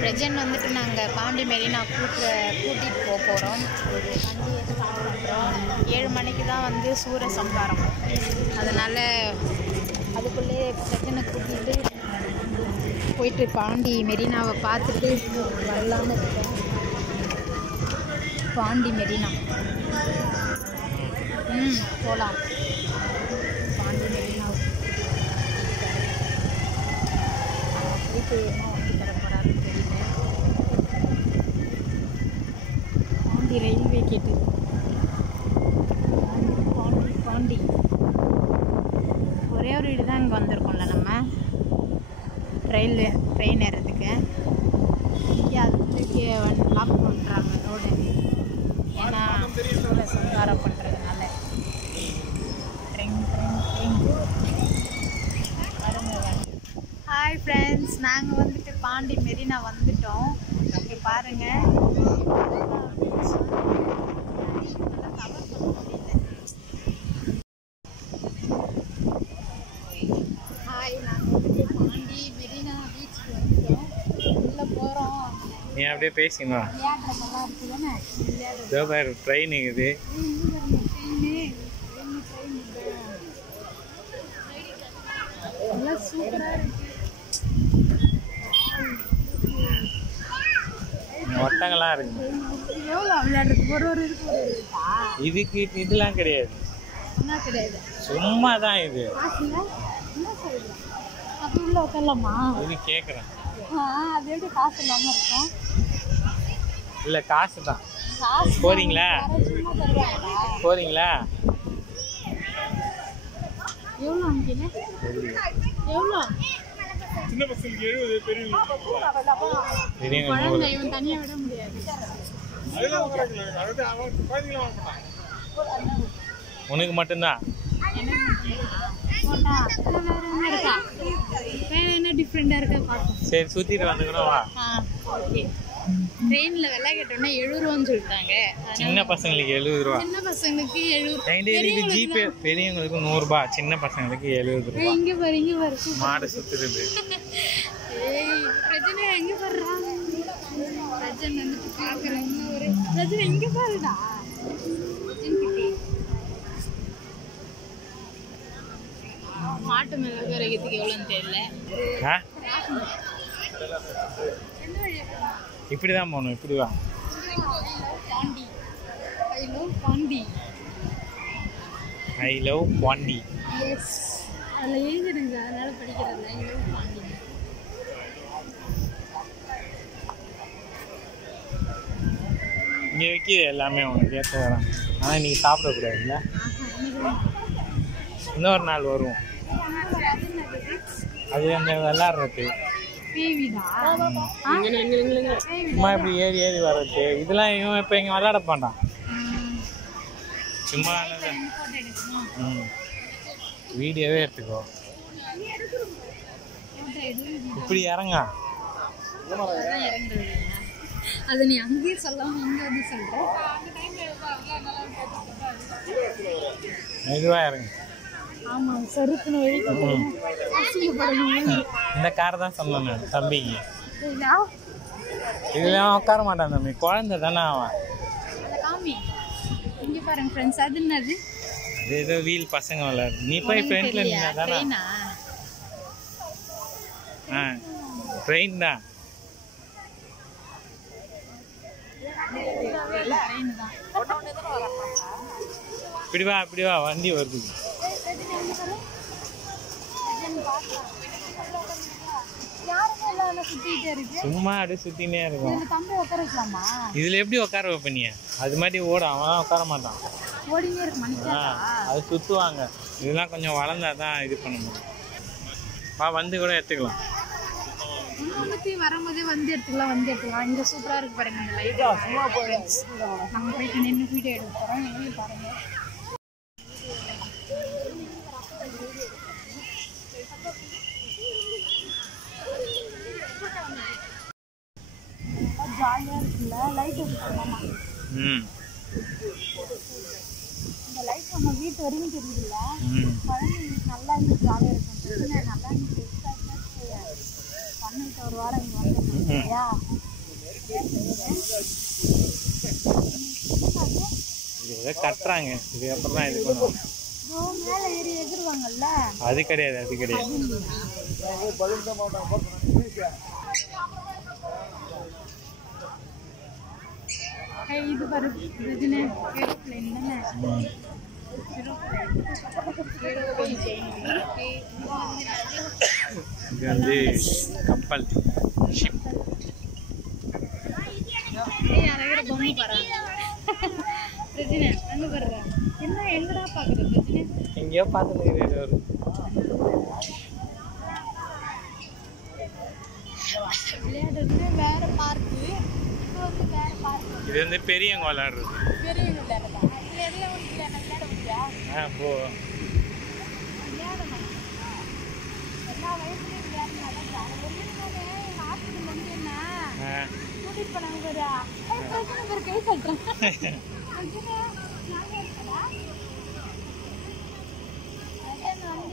பிரஜன் வந்துட்டு நாங்கள் பாண்டி மெரினா கூட்டிகிட்டு போகிறோம். வண்டியை ஸ்டார்ட் பண்ணுறோம். 7 மணிக்கு தான் வந்து சூரசம்ஹாரம். அதனால் அதுக்குள்ளே பிரஜனை கூட்டிகிட்டு போயிட்டு பாண்டி மெரினாவை பார்த்துட்டு வரலான்னு இருக்கோம். பாண்டி மெரினா போகலாம். பாண்டி மெரினா போயிட்டு என்ன வாங்கி தர போகிறாருன்னு தெரியல. பாண்டி ரயில்வே கேட்டு பாண்டி ஒரே ஒரு வீடு தான் இங்கே வந்திருக்கோம்ல நம்ம ட்ரெயின் ஏறதுக்கு. இங்கே அதுக்கு லாக் பண்ணுறாங்க ரோடு. ஏன்னா சம்ஹாரம் பண்ணுறதுனால ட்ரெயின் ஹாய் ஃப்ரெண்ட்ஸ், நாங்கள் வந்துட்டு பாண்டி மெரினா வந்துட்டோம். இங்கே பாருங்கள், ஹாய், நாங்கள் வந்துட்டு பாண்டி மெரினா பீச்சுக்கு வந்துட்டோம். உள்ளே போகிறோம். நீ அப்படியே பேசிக்கணும். விளையாடுறதெல்லாம் இருக்குது தானே, ட்ரெயின் இருக்குது. எல்லாம் சூப்பராக இருக்குது. ஒட்டங்கள்லாம் இருக்கு. எவ்வளோ விளையாடுறதுக்கு ஒரு இதுக்கு இதெல்லாம் கிடையாது, கிடையாது, சும்மா தான் இது. அப்படி உள்ள உட்காரலாமா? இது கேட்குறேன். அது எப்படி காசு இல்லாமல் இருக்கும்? இல்லை, காசு தான். போறீங்களா? போறீங்களா? எவ்வளோ அங்கே? எவ்வளோ? சின்ன பசங்களுக்கு 70, பெரியவங்க குழந்தை இவன் தனியாக விட முடியாது. உனக்கு மட்டும்தான். வேற என்ன டிஃப்ரெண்டாக இருக்கா பார்ப்போம். சரி, சுற்றிட்டு வந்துக்கணும் வா. ஓகே. ட்ரெயினில் விலை கேட்டோம்னா 70 ரூபான்னு சொல்லிட்டாங்க. சின்ன பசங்களுக்கு 70 ரூபா. சின்ன பசங்களுக்கு 70. இது ஜிபே. பெரியவங்களுக்கு 100 ரூபா, சின்ன பசங்களுக்கு 70 ரூபா. இங்கே பாரு மாடு சுற்றுறது. பிரச்சனை எங்கே பாருடா, பிரச்சனை வந்துட்டு பார்க்குறேன். ஒரு பிரச்சனை இங்கே பாருடா. மாட்டு மேலே வைக்கிறதுக்கு எவ்வளோன்னு தெரியல. இப்படிதான் போகணும். இப்படி வா. ஐ லவ் பாண்டி. எஸ், அதில் எழுதிடுங்க, அதனால படிக்கிறது. I love Pandi. இங்கே வைக்கிது எல்லாமே உனக்கு ஏற்ற வரான். ஆனால் நீங்கள் சாப்பிடக்கூடாது இல்லை. இன்னொரு நாள் வருவோம். அது அந்த விளாட்றது சும்மா இப்படி ஏறி ஏறி வர்றது. இதெல்லாம் இவன் இப்போ இங்கே விளாட மாட்டான். சும்மா வீடியோவே எடுத்துக்கோ. இப்படி இறங்க. அது நீ அங்கேயே சொல்லாம இங்கே வந்து சொல்ற. மெதுவாக இறங்க. ஆமாம், செருக்குன்னு வெளியே. இந்த காரை தான் சொன்னேன் நான் தம்பிக்கு. இதெல்லாம் உட்கார மாட்டான் தம்பி, குழந்தை தானே அவன். இங்கே பாருங்க ஃப்ரெண்ட்ஸ், அது என்னது? அது ஏதோ வீல் பசங்க விளையாடு. நீ போய் ஃப்ரெண்ட்ல நின்னா தானே. ட்ரெயின் தான். இப்படி வா வண்டி வருது. சும்மா அப்படியே சுத்தினே இருக்கும். இதுல எப்படி உட்கார வைப்பீங்க? அது மாதிரி ஓடும், அவன் உட்கார மாட்டான். அது சுத்துவாங்க. இதெல்லாம் கொஞ்சம் வளர்ந்தாதான் இது பண்ண முடியும். வா, வந்து கூட எடுத்துக்கலாம். வரும்போதே வந்து எடுத்துக்கலாம். இங்க சூப்பரா இருக்கு பாருங்க. இந்த லைட் நம்ம போயிட்டு நின்று வீடியோ எடுக்க போறோம். எங்கேயும் பாருங்க. ஜாலியா இருக்குல்ல, லைட் எடுத்துக்கலாமா? இந்த லைட் நம்ம வீட்டு வரைக்கும் தெரியுதுல்ல, குழந்தைங்களுக்கு நல்லா இருந்து ஜாலியா இருக்கும். நல்லா இருந்து பண்ணிட்டு வாரம் இங்க வந்துருக்கியா? இது ஏதோ கட்டுறாங்க, இது அப்புறம் தான் இது பண்ணுவாங்க. மேல ஏறி எதிர்வாங்கல்ல, அது கிடையாது, அது கிடையாது. இது பாரு பிரஜனை ஏரோப்ளேன் தானே. இது வந்து கப்பல், ஷிப். அழகிற பொம்மை பாரு பிரஜனை, அங்க பாரு. என்ன எங்கடா பாக்குற பிரஜனை? எங்கேயோ பார்த்துட்டு ஒரு விளையாடுறது வேற பார்க்கு, இது வந்து வேற பார்க்கு. இது வந்து பெரியவங்க விளையாடுறது. பெரியவங்க விளையாடுறதா? இதுல எதுல வந்து விளையாட முடியா? போ விளையாடணும், எல்லா வயசுலயும் விளையாடணும். எங்க ஹாஸ்பிட்டல் வந்து என்ன கூட்டிட்டு போனாங்க பாரு. பிரச்சனை பேர் கை கட்டுறேன். வந்து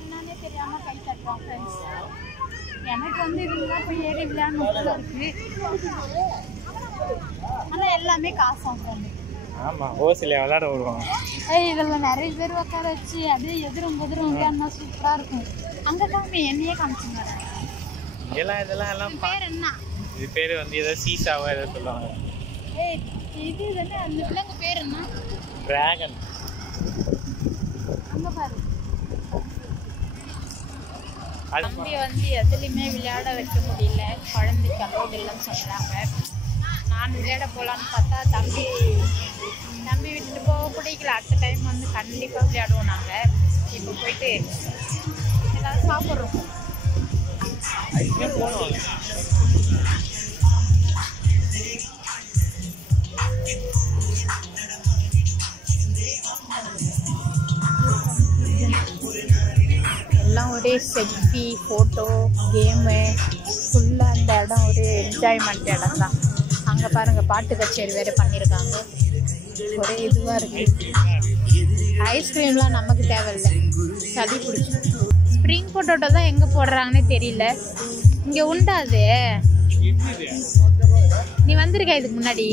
என்னன்னே தெரியாம கை தட்டுறோம் ஃப்ரெண்ட்ஸ். எனக்கு வந்து இதுலாம் போய் ஏறி விளையாடணும் இருக்கு. ஆனா எல்லாமே காசு ஃப்ரெண்ட். ஆமா, ஓசில விளையாட வருவாங்க. இதெல்லாம் நிறைய பேர் உட்கார வச்சு அப்படியே எதிரும் புதிரும் விளையாடினா சூப்பரா இருக்கும். அங்க காமி என்னையே காமிச்சுங்க. இதெல்லாம் பேர் என்ன? இது பேரு வந்து ஏதோ சீசாவோ ஏதோ சொல்லுவாங்க. இது தானே அந்த பிள்ளைங்க பேர் என்ன? டிராகன். அங்க பாரு. தம்பி வந்து எதுலையுமே விளையாட வைக்க முடியல, குழந்தைக்கு அலோடு இல்லைன்னு சொல்கிறாங்க. நான் விளையாட போகலான்னு பார்த்தா தம்பி விட்டுட்டு போக பிடிக்கல. அடுத்த டைம் வந்து கண்டிப்பாக விளையாடுவோம் நாங்கள். இப்போ போயிட்டு ஏதாவது சாப்பிட்றோம். எல்லாம் ஒரே செல்ஃபி, ஃபோட்டோ, கேமு, ஃபுல்லாக அந்த இடம் ஒரு என்ஜாய்மெண்ட் இடம் தான். அங்கே பாருங்கள், பாட்டு கச்சேரி வேறு பண்ணியிருக்காங்க. ஒரே இதுவாக இருக்குது. ஐஸ்கிரீம்லாம் நமக்கு தேவையில்லை, சளி பிடிச்சி. ஸ்ப்ரிங் பொட்டோட்டோ தான் எங்கே போடுறாங்கன்னே தெரியல. இங்கே உண்டாது. நீ வந்திருக்க இதுக்கு முன்னாடி?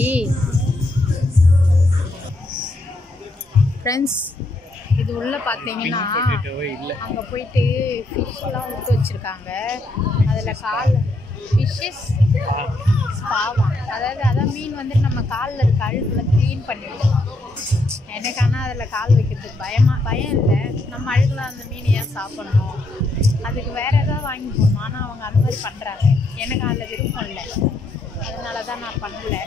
ஃப்ரெண்ட்ஸ், இது உள்ள பார்த்தீங்கன்னா அங்கே போயிட்டு ஃபிஷ்லாம் விட்டு வச்சுருக்காங்க. அதில் கால் ஃபிஷ்ஷஸ் பாவம், அதான் மீன் வந்துட்டு நம்ம காலில் இருக்க அழுக்குல க்ளீன் பண்ணிவிடுவோம். எனக்கு ஆனால் அதில் கால் வைக்கிறதுக்கு பயம் இல்லை. நம்ம அழுகுல அந்த மீனை ஏன் சாப்பிட்ணும்? அதுக்கு வேறு ஏதாவது வாங்கி போடணும். ஆனால் அவங்க அந்த மாதிரி பண்ணுறாங்க. எனக்கு அதில் விருப்பம் இல்லை, அதனால தான் நான் பண்ணலை.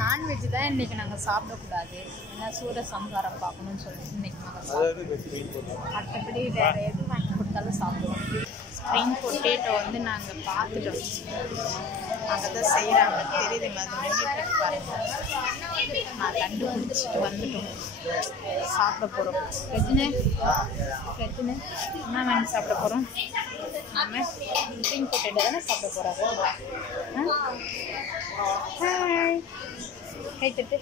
நான்வெஜ் தான் இன்றைக்கி நாங்கள் சாப்பிடக்கூடாது, ஏன்னா சூரசம்ஹாரம் பார்க்கணும்னு சொல்லிட்டு இன்றைக்கி நாங்கள் சாப்பிடுவோம். மற்றபடி வேறு எது வாங்கி கொடுத்தாலும் சாப்பிடுவோம். ஸ்ப்ரிங் பொட்டேட்டோ வந்து நாங்கள் பார்த்துட்டோம், அங்கே தான் செய்கிறாங்க, தெரியுதுங்க. அது நின்றுட்டு பாருங்க. நான் கண்டுபிடிச்சிட்டு வந்துட்டோம், சாப்பிட போகிறோம். பிரச்சனை என்ன வாங்கி சாப்பிட போகிறோம்? நம்ம ஸ்ப்ரிங் பொட்டேட்டோ தானே சாப்பிட போகிறாங்க. கை தட்டு.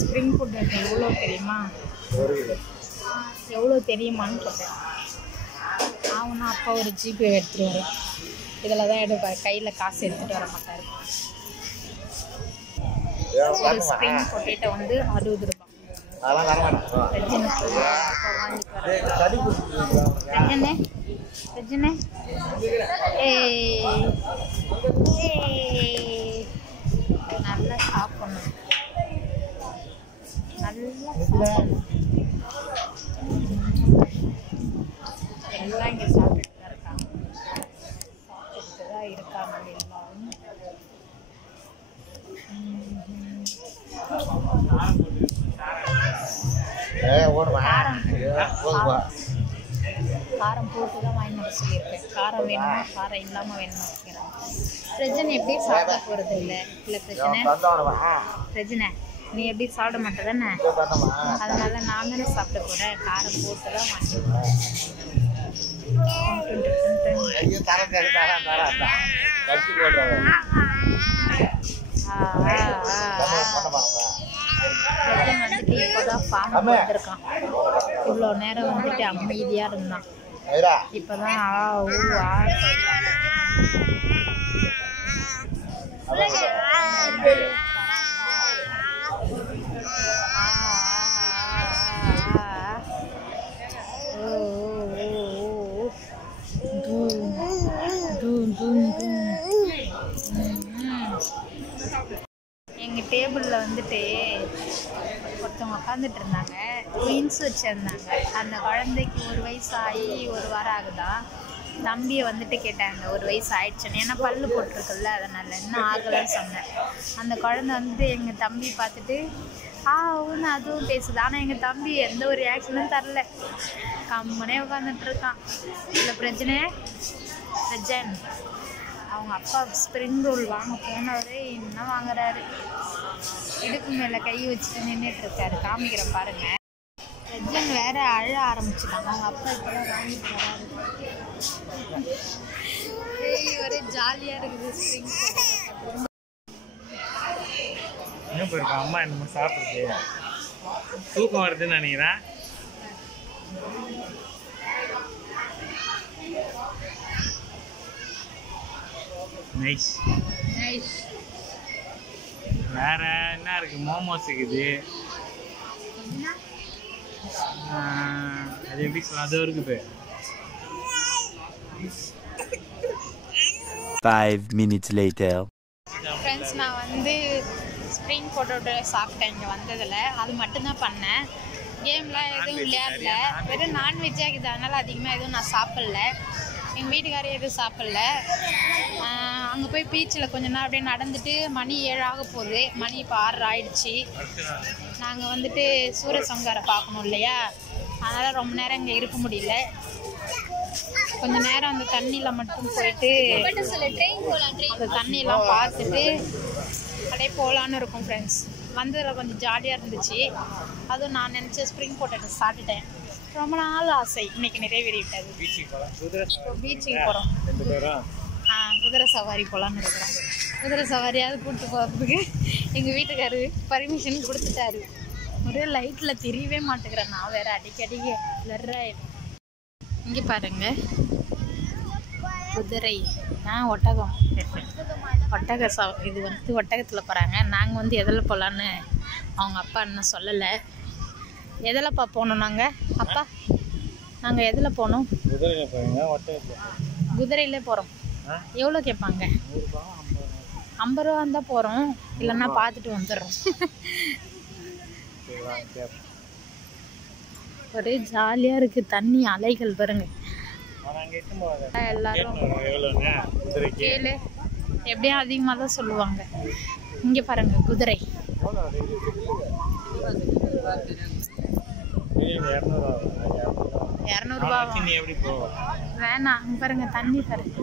ஸ்ப்ரிங் பொட்டேட்டோ எவ்வளோ தெரியுமா? எவ்வளோ தெரியுமான்னு கேட்டேன். அவனா அப்பா ஒரு ஜிபே எடுத்துகிட்டு வரும், இதில் தான் எடுப்பார், கையில் காசு எடுத்துகிட்டு வர மாட்டார். ஒரு ஸ்ப்ரிங் பொட்டேட்டோ வந்து 60 ரூபாய். நல்லா சாப்பிடணும், எல்லாம் இங்கே சாப்பிட்டுட்டு தான் இருக்காங்க. காரம் போட்டு தான் வாங்கி வர சொல்லியிருக்கேன். காரம் வேணுமா, காரம் இல்லாமல் வேணுமா கேட்குறாங்க. பிரச்சனை எப்படி சாப்பிட போகிறது இல்லை பிரச்சனை நீ எப்படி சாப்பிட மாட்டே தானே, அதனால நான் தானே சாப்பிட போகிறேன். காரம் போட்டு தான் வாங்கிக்கிறேன். வந்துட்டு இப்போதான் ஃபார்ம் வந்திருக்கான். இவ்வளோ நேரம் வந்துட்டு அமைதியா இருந்தான். இப்பதான் எங்கள் டேபிளில் வந்துட்டு ஒருத்தவங்க உட்காந்துட்டு இருந்தாங்க. ட்வின்ஸ் வச்சுருந்தாங்க. அந்த குழந்தைக்கு 1 வயசு ஆகி 1 வாரம் ஆகுதான். தம்பியை வந்துட்டு கேட்டாங்க 1 வயசு ஆயிடுச்சுன்னு. ஏன்னா பல்லு போட்டிருக்குல்ல, அதனால் இன்னும் ஆகலைன்னு சொன்னேன். அந்த குழந்தை வந்துட்டு எங்கள் தம்பி பார்த்துட்டு ஒன்று அதுவும் பேசுது. ஆனால் எங்கள் தம்பி எந்த ஒரு ரியாக்ஷனும் தரல, கம்முனே உட்காந்துட்டு இருக்கான். இல்லை பிரஜன் அவங்க அப்பா ஸ்ப்ரிங் ரோல் வாங்க போனவரே இன்னும் வாங்குறாரு. இடுப்பு மேலே கை வச்சுட்டு நின்றுட்டு இருக்காரு. காமிக்கிறேன் பாருங்க. பிரஜன் வேற அழ ஆரம்பிச்சுட்டாங்க. அவங்க அப்பா இப்போதான் வாங்கிட்டு வராரு. ஒரே ஜாலியாக இருக்குது. ஸ்ப்ரிங் அம்மா என்னமோ சாப்பிடுது, தூக்கம் வருதுன்னு நினைக்கிறேன். நைஸ். வேற என்ன இருக்கு? மோமோஸ் இருக்குது. அது எப்படி சொல்ல, அது இருக்குது. 5 minutes later. ஃப்ரெண்ட்ஸ், நான் வந்து ஸ்ப்ரிங் பொட்டேட்டோ சாப்பிட்டேன் இங்கே வந்ததில். அது மட்டும்தான் பண்ணேன். கேம்லாம் எதுவும் விளையாடல. வெறும் நான்வெஜ்ஜாக இருக்குது. அதனால் அதிகமாக எதுவும் நான் சாப்பிட்ல. எங்கள் வீட்டுக்காரே எதுவும் சாப்பிட்ல. அங்கே போய் பீச்சில் கொஞ்ச நேரம் அப்படியே நடந்துட்டு மணி 7 ஆக போகுது. மணி இப்போ 6 ஆயிடுச்சு. நாங்கள் வந்துட்டு சூரியசம்காரம் பார்க்கணும் இல்லையா, அதனால் ரொம்ப நேரம் இங்கே இருக்க முடியல. கொஞ்ச நேரம் அந்த தண்ணியில் மட்டும் போயிட்டு அந்த தண்ணியெல்லாம் பார்த்துட்டு அப்படியே போகலான்னு இருக்கும். ஃப்ரெண்ட்ஸ், வந்ததில் கொஞ்சம் ஜாலியாக இருந்துச்சு. அதுவும் நான் நினச்ச ஸ்ப்ரிங் பொட்டேட்டோ சாப்பிட்டுட்டேன். ரொம்ப நாள் ஆசை இன்னைக்கு நிறைவேறிவிட்டது. பீச்சுக்கு போகிறோம். குதிரை சவாரி போகலான்னு இருக்கிறோம். குதிரை சவாரியாவது கூப்பிட்டு போகிறதுக்கு எங்கள் வீட்டுக்காரு பர்மிஷன் கொடுத்துட்டாரு. ஒரே லைட்டில் தெரியவே மாட்டேங்கிறேன். நான் வேறு அடிக்கடிக்கு வெறாயிடும். இங்கே பாருங்க, குதிரை ஒட்டகம். இது வந்து ஒட்டகத்தில் போகிறாங்க. நாங்கள் வந்து எதில் போகலான்னு அவங்க அப்பா இன்னும் சொல்லலை. எதிலப்பா போகணும் நாங்கள்? அப்பா, நாங்கள் எதில் போகணும்? குதிரையில் போகிறோம். எவ்வளோ கேட்பாங்க? 50 ரூபா தான் போகிறோம். இல்லைன்னா பார்த்துட்டு வந்துடுறோம். ஒரே ஜாலியாக இருக்குது. தண்ணி அலைகள் பாருங்க. எல்லாரும் கேளு, எப்படியும் அதிகமாக தான் சொல்லுவாங்க. இங்கே பாருங்க குதிரை. 200 ரூபா வேணாம். அங்கே பாருங்க தண்ணி பாருங்க.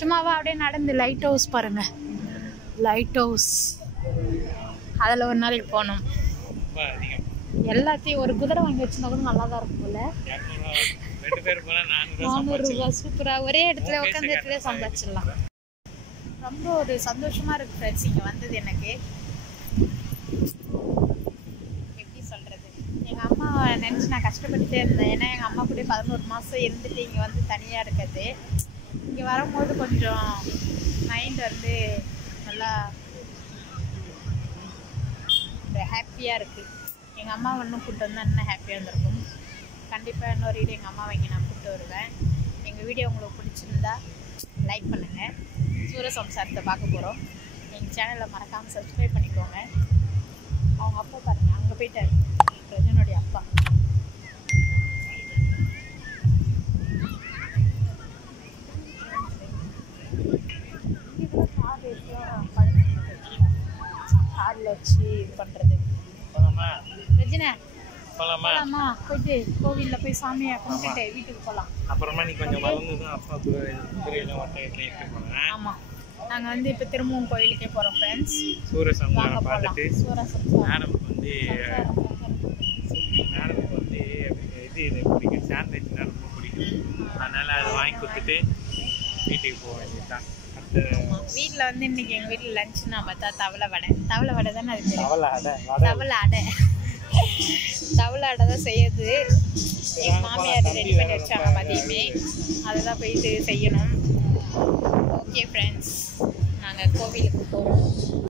சும்மாவா அப்படியே நடந்து லைட் ஹவுஸ் பாருங்க. லைட் ஹவுஸ் அதில் ஒரு நாளைக்கு போகணும். எல்லாத்தையும் ஒரு குதிரை வாங்கி வச்சுருந்தா கூட நல்லா தான் இருக்கும் போல. 400 ரூபா சூப்பராக ஒரே இடத்துல உட்காந்து இடத்துல சம்பாதிச்சிடலாம். ரொம்ப ஒரு சந்தோஷமாக இருக்குது ஃப்ரெண்ட்ஸ் இங்கே வந்தது. எனக்கு எப்படி சொல்கிறது, எங்கள் அம்மாவை நினச்சி நான் கஷ்டப்பட்டுட்டே இருந்தேன். ஏன்னா எங்கள் அம்மா கூட 11 மாதம் இருந்துட்டு இங்கே வந்து தனியாக இருக்கிறது. இங்கே வரும்போது கொஞ்சம் மைண்ட் வந்து நல்லா ஹாப்பியாக இருக்குது. எங்கள் அம்மா இன்னும் கூப்பிட்டு வந்தால் இன்னும் ஹாப்பியாக இருந்திருக்கும். கண்டிப்பாக இன்னொரு வீடியோ எங்கள் அம்மாவை இங்கே நான் கூப்பிட்டு வருவேன். எங்கள் வீடியோ உங்களுக்கு பிடிச்சிருந்தா லைக் பண்ணுங்கள். சூரசம்சாரத்தை பார்க்க போகிறோம். எங்கள் சேனலை மறக்காமல் சப்ஸ்கிரைப் பண்ணிக்கோங்க. அவங்க அப்பா பாருங்கள், அங்கே போயிட்டார், பிரஜனுடைய அப்பா. காரில் வச்சு இது பண்ணுறது. பிரஜனை போகலாமா? போயிட்டு கோவிலில் போய் சாமியை கும்பிட்டுட்டு வீட்டுக்கு போகலாம். அப்புறமா நீ கொஞ்சம் வளர்ந்து தான் அப்பா குதிரையில ஒட்டகத்துல எடுத்து போனேன். ஆமாம், நாங்கள் வந்து இப்போ திரும்பவும் கோயிலுக்கே போகிறோம் ஃப்ரெண்ட்ஸ். சூரசம்காரம் பார்த்துட்டு மேடமுக்கு வந்து இது பிடிக்கும், சாண்ட்விச் ரொம்ப பிடிக்கும். அதனால் அதை வாங்கி கொடுத்துட்டு வீட்டுக்கு போக வேண்டியதுதான். வீட்டில் வந்து இன்னைக்கு எங்கள் வீட்டில் லஞ்ச் நான் பார்த்தா தவளை வடை தானே அது பேரு? தவளை அடை தவளை அடை தான் செய்யுது. எங்கள் மாமியார் ரெடி பண்ணி வச்சாங்க மதியமே. அதை தான் போயிட்டு செய்யணும். ஓகே ஃப்ரெண்ட்ஸ், நாங்கள் கோவிலுக்கு போகிறோம்.